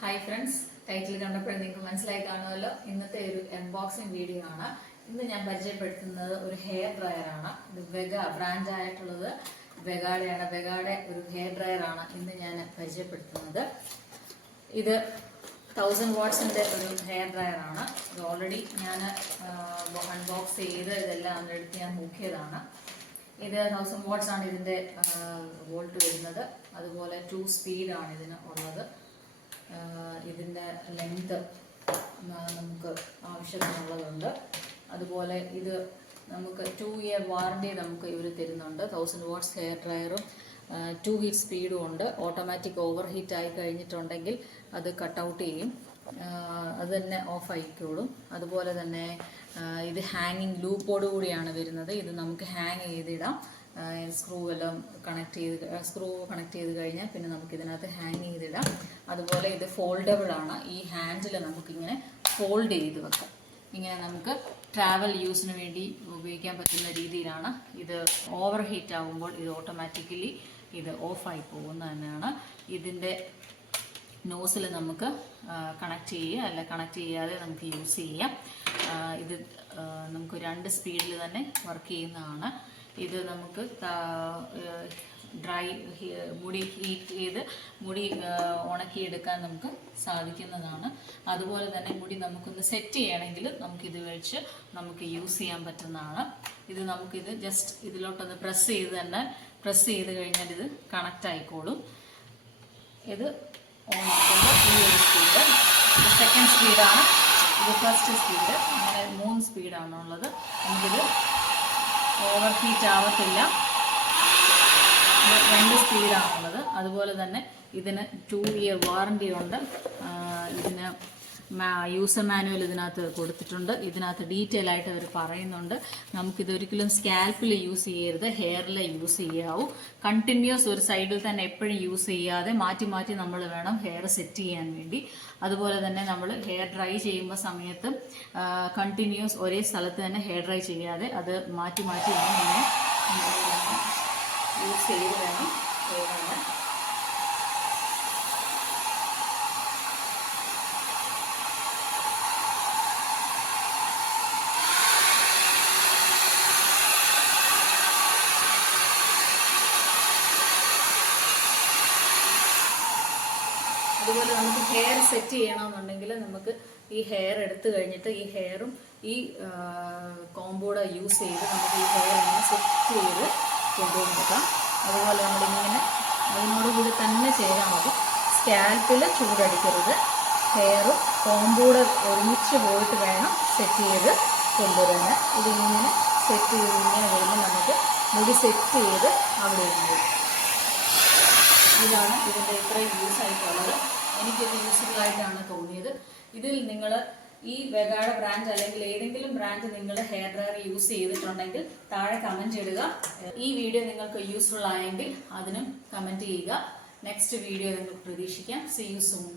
Hi friends, title കണ്ടപ്പോൾ നിങ്ങൾക്ക് മനസ്സിലായി കാണുമല്ലോ. ഇന്നത്തെ ഒരു അൺബോക്സിംഗ് വീഡിയോ ആണ്. ഇന്ന് ഞാൻ പരിചയപ്പെടുത്തുന്നത് ഒരു ഹെയർ ഡ്രയർ ആണ്. ഇത് വെഗ ബ്രാൻഡ് ആയിട്ടുള്ളത് വെഗാഡയാണ്. വെഗാഡ ഒരു ഹെയർ ഡ്രയർ ആണ് ഇന്ന് ഞാൻ പരിചയപ്പെടുത്തുന്നത്. ഇത് 1000 വാട്ട്സിന്റെ ഒരു ഹെയർ ഡ്രയർ ആണ്. ഇത് ഓൾറെഡി ഞാൻ അൺബോക്സ് ചെയ്ത് ഇതെല്ലാം എടുത്ത് ഞാൻ നോക്കിയതാണ്. ഇത് 1000 വാട്ട്സ് ആണ് ഇതിന്റെ വോൾട്ട് വരുന്നത്. അതുപോലെ 2 സ്പീഡാണ് ഇതിന് ഉള്ളത്. ഇതിൻ്റെ ലെങ്ത് നമുക്ക് ആവശ്യത്തിനുള്ളതുണ്ട്. അതുപോലെ ഇത് നമുക്ക് 2 ഇയർ വാറണ്ടി നമുക്ക് ഇവർ തരുന്നുണ്ട്. 1000 വാട്ട്സ് ഹെയർ ഡ്രയറും 2 ഹീറ്റ് സ്പീഡും ഉണ്ട്. ഓട്ടോമാറ്റിക് ഓവർ ഹീറ്റ് ആയി കഴിഞ്ഞിട്ടുണ്ടെങ്കിൽ അത് കട്ട് ഔട്ട് ചെയ്യും, അത് തന്നെ ഓഫ് ആയിക്കോളും. അതുപോലെ തന്നെ ഇത് ഹാങ്ങിങ് ലൂപ്പോട് കൂടിയാണ് വരുന്നത്. ഇത് നമുക്ക് ഹാങ് ചെയ്തിടാം. സ്ക്രൂ കണക്ട് ചെയ്ത് കഴിഞ്ഞാൽ പിന്നെ നമുക്ക് ഇതിനകത്ത് ഹാങ് ചെയ്തിടാം. അതുപോലെ ഇത് ഫോൾഡബിൾ ആണ്. ഈ ഹാൻഡിൽ നമുക്കിങ്ങനെ ഫോൾഡ് ചെയ്ത് വെക്കാം. ഇങ്ങനെ നമുക്ക് ട്രാവൽ യൂസിന് വേണ്ടി ഉപയോഗിക്കാൻ പറ്റുന്ന രീതിയിലാണ്. ഇത് ഓവർ ഹീറ്റ് ആകുമ്പോൾ ഇത് ഓട്ടോമാറ്റിക്കലി ഇത് ഓഫായി പോകുന്ന തന്നെയാണ്. ഇതിൻ്റെ നോസിൽ നമുക്ക് കണക്ട് ചെയ്യുക, അല്ല കണക്ട് ചെയ്യാതെ നമുക്ക് യൂസ് ചെയ്യാം. ഇത് നമുക്ക് 2 സ്പീഡിൽ തന്നെ വർക്ക് ചെയ്യുന്നതാണ്. ഇത് നമുക്ക് മുടി ഹീറ്റ് ചെയ്ത് മുടി ഉണക്കിയെടുക്കാൻ നമുക്ക് സാധിക്കുന്നതാണ്. അതുപോലെ തന്നെ മുടി നമുക്കൊന്ന് സെറ്റ് ചെയ്യണമെങ്കിൽ നമുക്കിത് വെച്ച് നമുക്ക് യൂസ് ചെയ്യാൻ പറ്റുന്നതാണ്. ഇത് നമുക്കിത് ജസ്റ്റ് ഇതിലോട്ടൊന്ന് പ്രസ് ചെയ്ത് കഴിഞ്ഞാൽ ഇത് കണക്റ്റ് ആയിക്കോളും. ഇത് ഓൺ ആക്കുമ്പോൾ ഈ ഒരു സ്പീഡ്, ഇത് സെക്കൻഡ് സ്പീഡാണ്, ഇത് ഫസ്റ്റ് സ്പീഡ്, അങ്ങനെ 3 സ്പീഡാണുള്ളത്. നമുക്കിത് ഓവർ ഹീറ്റ് ആവത്തില്ല. 2 സ്പീഡാണുള്ളത്. അതുപോലെ തന്നെ ഇതിന് 2 ഇയർ വാറണ്ടി ഉണ്ട്. ഇതിന് യൂസർ മാനുവൽ ഇതിനകത്ത് കൊടുത്തിട്ടുണ്ട്. ഇതിനകത്ത് ഡീറ്റെയിൽ ആയിട്ട് അവർ പറയുന്നുണ്ട്. നമുക്കിതൊരിക്കലും സ്കാൽപ്പിൽ യൂസ് ചെയ്യരുത്, ഹെയറിൽ യൂസ് ചെയ്യാവൂ. കണ്ടിന്യൂസ് ഒരു സൈഡിൽ തന്നെ എപ്പോഴും യൂസ് ചെയ്യാതെ മാറ്റി മാറ്റി നമ്മൾ വേണം ഹെയർ സെറ്റ് ചെയ്യാൻ വേണ്ടി. അതുപോലെ തന്നെ നമ്മൾ ഹെയർ ഡ്രൈ ചെയ്യുമ്പോൾ സമയത്ത് കണ്ടിന്യൂസ് ഒരേ സ്ഥലത്ത് തന്നെ ഹെയർ ഡ്രൈ ചെയ്യാതെ അത് മാറ്റി മാറ്റി വേണം ഇങ്ങനെ യൂസ് ചെയ്ത് വേണം ചെയ്യാൻ. അതുപോലെ നമുക്ക് ഹെയർ സെറ്റ് ചെയ്യണമെന്നുണ്ടെങ്കിൽ നമുക്ക് ഈ ഹെയർ എടുത്തു കഴിഞ്ഞിട്ട് ഈ ഹെയറും ഈ കോമ്പോടെ യൂസ് ചെയ്ത് നമുക്ക് ഈ ഹെയർ ഇങ്ങനെ സെറ്റ് ചെയ്ത് കൊണ്ടുവന്നിരിക്കാം. അതുപോലെ നമ്മളിങ്ങനെ അതിനോടുകൂടി തന്നെ ചെയ്താൽ മതി. സ്കാൽപ്പിൽ ചൂടടിക്കരുത്. ഹെയറും കോമ്പോടെ ഒരുമിച്ച് പോയിട്ട് വേണം സെറ്റ് ചെയ്ത് കൊണ്ടുവരാൻ. ഇതിങ്ങനെ സെറ്റ് ചെയ്ത് ഇങ്ങനെ വരുമ്പോൾ നമുക്ക് മുടി സെറ്റ് ചെയ്ത് അവിടെ ഇരുന്നത്. ഇതാണ് ഇതിൻ്റെ ഇത്രയും യൂസ് ആയിട്ടുള്ളത്. എനിക്കിത് യൂസ്ഫുൾ ആയിട്ടാണ് തോന്നിയത്. ഇതിൽ നിങ്ങൾ ഈ വെഗാഡ ബ്രാൻഡ് അല്ലെങ്കിൽ ഏതെങ്കിലും ബ്രാൻഡ് നിങ്ങൾ ഹെയർ ഡ്രയർ യൂസ് ചെയ്തിട്ടുണ്ടെങ്കിൽ താഴെ കമൻറ്റ് ഇടുക. ഈ വീഡിയോ നിങ്ങൾക്ക് യൂസ്ഫുൾ ആയെങ്കിൽ അതിനും കമൻറ്റ് ചെയ്യുക. നെക്സ്റ്റ് വീഡിയോ നിങ്ങൾക്ക് പ്രതീക്ഷിക്കാം. See you soon.